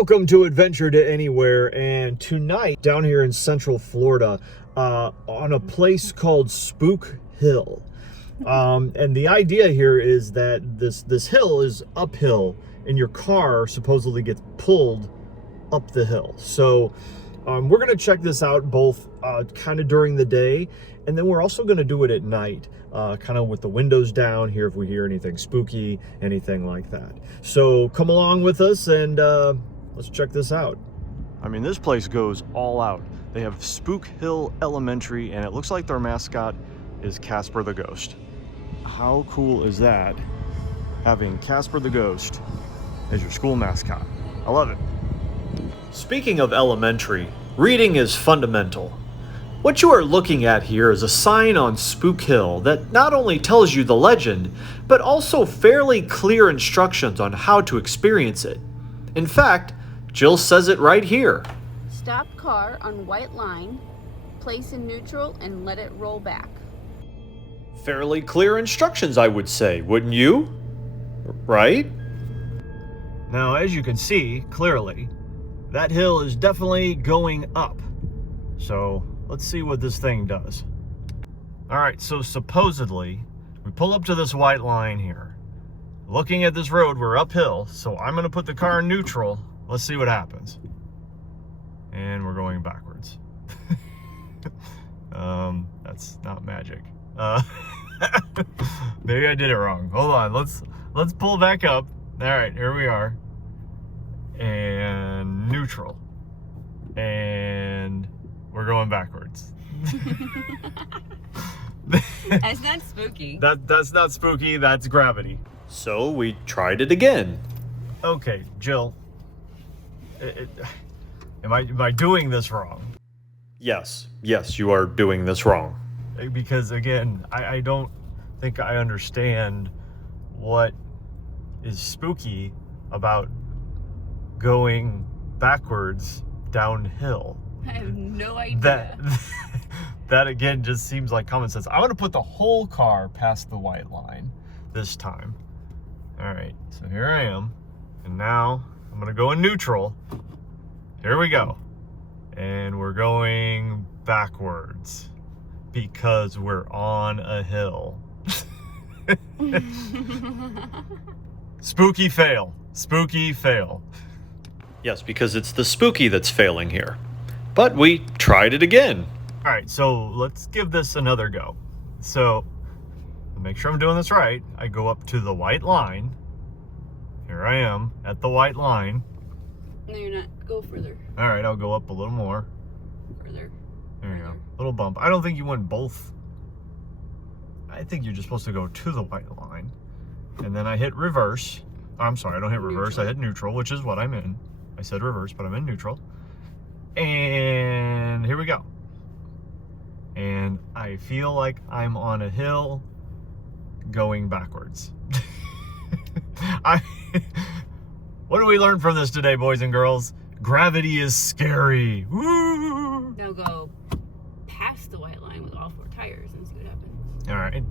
Welcome to Adventure to Anywhere, and tonight down here in Central Florida on a place called Spook Hill. And the idea here is that this hill is uphill and your car supposedly gets pulled up the hill. So we're going to check this out both kind of during the day, and then we're also going to do it at night, kind of with the windows down here if we hear anything spooky, anything like that. So come along with us and let's check this out. I mean, this place goes all out. They have Spook Hill Elementary, and it looks like their mascot is Casper the Ghost. How cool is that, having Casper the Ghost as your school mascot? I love it. Speaking of elementary, reading is fundamental. What you are looking at here is a sign on Spook Hill that not only tells you the legend, but also fairly clear instructions on how to experience it. In fact, Jill says it right here. Stop car on white line, place in neutral, and let it roll back. Fairly clear instructions, I would say, wouldn't you? Right? Now, as you can see clearly, that hill is definitely going up. So let's see what this thing does. All right, so supposedly we pull up to this white line here. Looking at this road, we're uphill, so I'm gonna put the car in neutral. Let's see what happens. And we're going backwards. That's not magic. Maybe I did it wrong. Hold on, let's pull back up. All right, here we are. And neutral. And we're going backwards. That's not spooky. That's not spooky, that's gravity. So we tried it again. Okay, Jill. Am I doing this wrong? Yes, you are doing this wrong. Because again, I don't think I understand what is spooky about going backwards downhill. I have no idea. That again just seems like common sense. I'm gonna put the whole car past the white line this time. All right, so here I am, and now I'm gonna go in neutral. Here we go. And we're going backwards because we're on a hill. Spooky fail. Spooky fail. Yes, because it's the spooky that's failing here. But we tried it again. All right, so let's give this another go. So, to make sure I'm doing this right, I go up to the white line. Here I am at the white line. No, you're not. Go further. All right, I'll go up a little more. Further. There you go. Little bump. I don't think you went both. I think you're just supposed to go to the white line. And then I hit reverse. Oh, I'm sorry, I don't hit reverse. Neutral. I hit neutral, which is what I'm in. I said reverse, but I'm in neutral. And here we go. And I feel like I'm on a hill going backwards. What do we learn from this today, boys and girls? Gravity is scary. Woo! Now go past the white line with all four tires and see what happens. All right,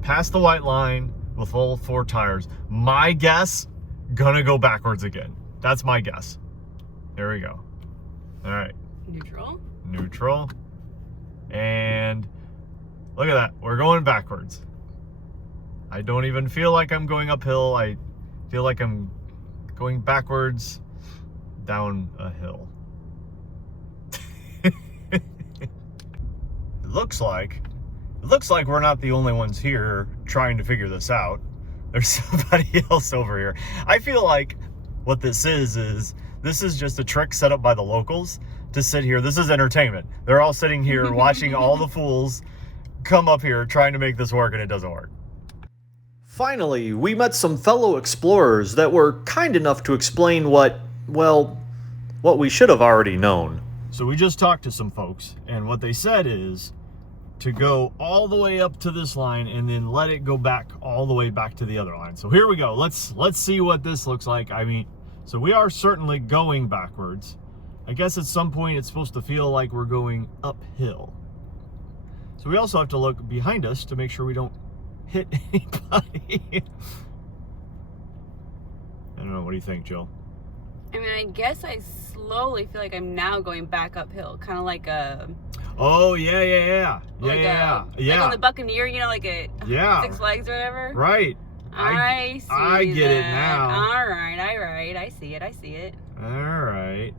past the white line with all four tires. My guess, gonna go backwards again. That's my guess. There we go. All right. Neutral. Neutral. And look at that, we're going backwards. I don't even feel like I'm going uphill. I feel like I'm going backwards down a hill. It looks like we're not the only ones here trying to figure this out. There's somebody else over here. I feel like what this is this is just a trick set up by the locals to sit here. This is entertainment. They're all sitting here watching all the fools come up here trying to make this work, and it doesn't work. Finally, we met some fellow explorers that were kind enough to explain what we should have already known. So we just talked to some folks, and what they said is to go all the way up to this line and then let it go back all the way back to the other line. So here we go. Let's see what this looks like. I mean, so we are certainly going backwards. I guess at some point it's supposed to feel like we're going uphill. So we also have to look behind us to make sure we don't hit anybody. I don't know, what do you think, Jill? I mean, I guess I slowly feel like I'm now going back uphill, kind of like a. Oh yeah. Like on the Buccaneer, you know, like a Six Flags or whatever. Right. I see. I get it now. All right. I see it. All right.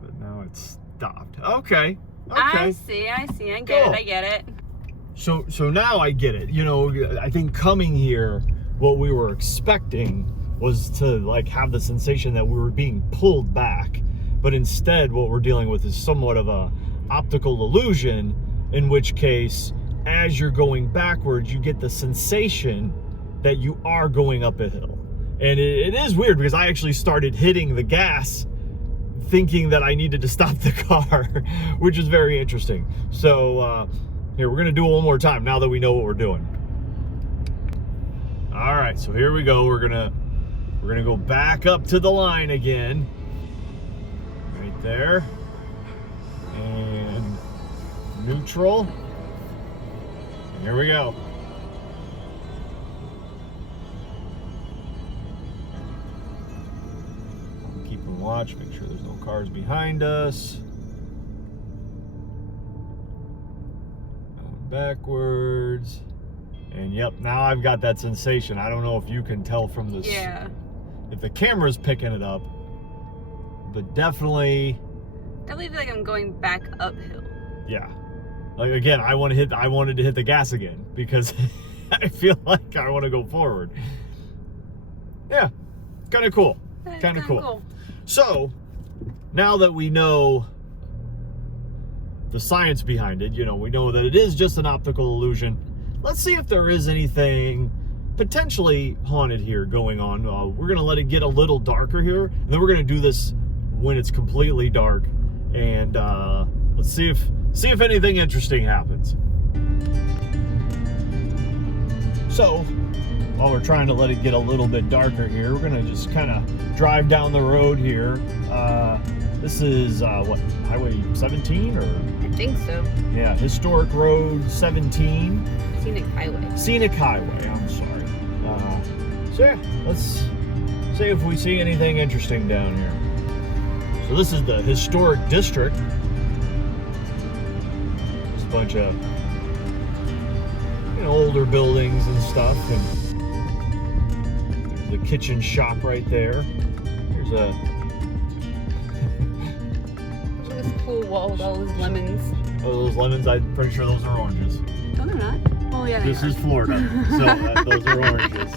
But now it's stopped. Okay. I see. I get it. So now I get it. You know, I think coming here, what we were expecting was to like have the sensation that we were being pulled back, but instead what we're dealing with is somewhat of a optical illusion, in which case as you're going backwards you get the sensation that you are going up a hill. And it is weird because I actually started hitting the gas thinking that I needed to stop the car, which is very interesting. So here, we're gonna do it one more time now that we know what we're doing. All right, so here we go. We're gonna go back up to the line again. Right there. And neutral. And here we go. Keeping watch, make sure there's no cars behind us. Going backwards. And yep, now I've got that sensation. I don't know if you can tell from this. Yeah. If the camera's picking it up, but definitely feel like I'm going back uphill. Yeah. Like again, I wanted to hit the gas again because I feel like I want to go forward. Yeah. Kind of cool. Kind of cool. So, now that we know the science behind it, you know, we know that it is just an optical illusion. Let's see if there is anything potentially haunted here going on. We're gonna let it get a little darker here, and then we're gonna do this when it's completely dark, and let's see if anything interesting happens. So while we're trying to let it get a little bit darker here, we're gonna just kind of drive down the road here. This is what, Highway 17 or? I think so. Yeah, Historic Road 17. Scenic Highway, I'm sorry. So yeah, let's see if we see anything interesting down here. So this is the Historic District. Just a bunch of, you know, older buildings and stuff. And there's the kitchen shop right there. There's a look at this cool wall with all those lemons. Oh, those lemons, I'm pretty sure those are oranges. No, they're not. Oh, yeah, This is Florida, so those are oranges.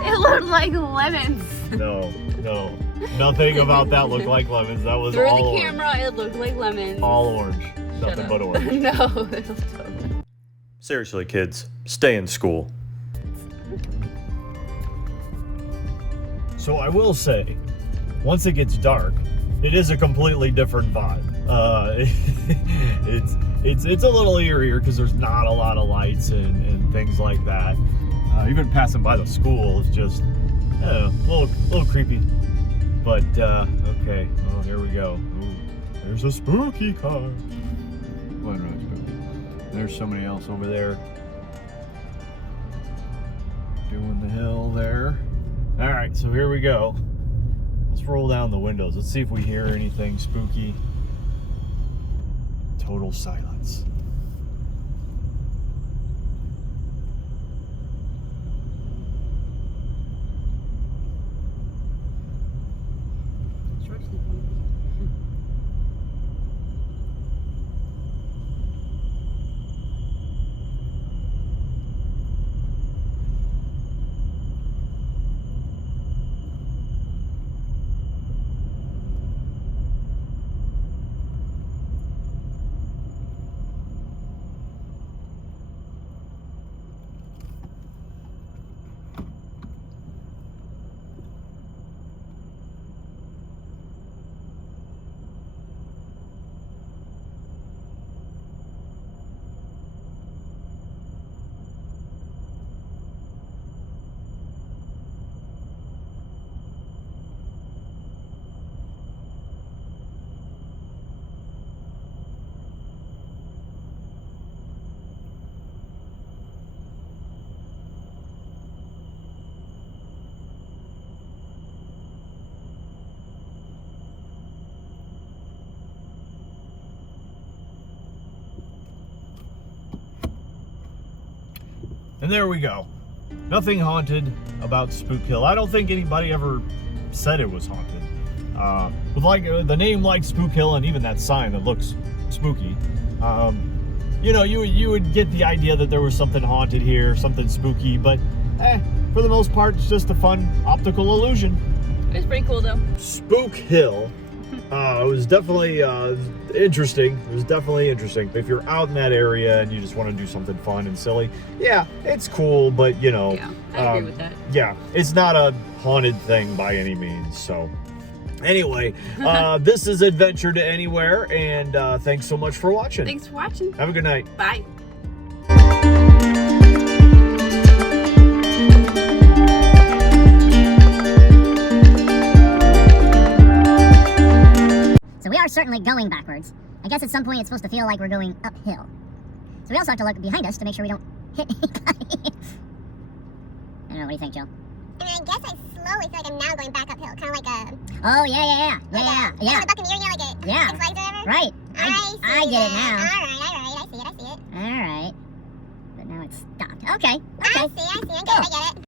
They look like lemons. No. Nothing about that looked like lemons. That was through all the orange. camera, it looked like lemons. All orange. Nothing but orange. No, it was totally. Seriously, kids, stay in school. So I will say, once it gets dark, it is a completely different vibe. It's a little eerier because there's not a lot of lights and things like that. Even passing by the school is just a little creepy. But okay, oh, here we go. Ooh, there's a spooky car. Well, not really spooky. There's somebody else over there doing the hill there. All right, so here we go. Let's roll down the windows. Let's see if we hear anything spooky. Total silence. And there we go. Nothing haunted about Spook Hill. I don't think anybody ever said it was haunted. With like the name like Spook Hill and even that sign that looks spooky, you know, you would get the idea that there was something haunted here, something spooky, but for the most part, it's just a fun optical illusion. It was pretty cool though. Spook Hill. It was definitely interesting. It was definitely interesting. If you're out in that area and you just want to do something fun and silly, yeah, it's cool, but you know. Yeah, I agree with that. Yeah, it's not a haunted thing by any means, so. Anyway, this is Adventure to Anywhere, and thanks so much for watching. Thanks for watching. Have a good night. Bye. So we are certainly going backwards. I guess at some point it's supposed to feel like we're going uphill. So we also have to look behind us to make sure we don't hit anybody. I don't know, what do you think, Jill? I mean, I guess I slowly feel like I'm now going back uphill, kind of like a... Oh, yeah. The Buccaneer, you know, like a Yeah. Six Flags or whatever? Right. I get it that. now. All right, I see it. All right. But now it's stopped. Okay. I see, I get it.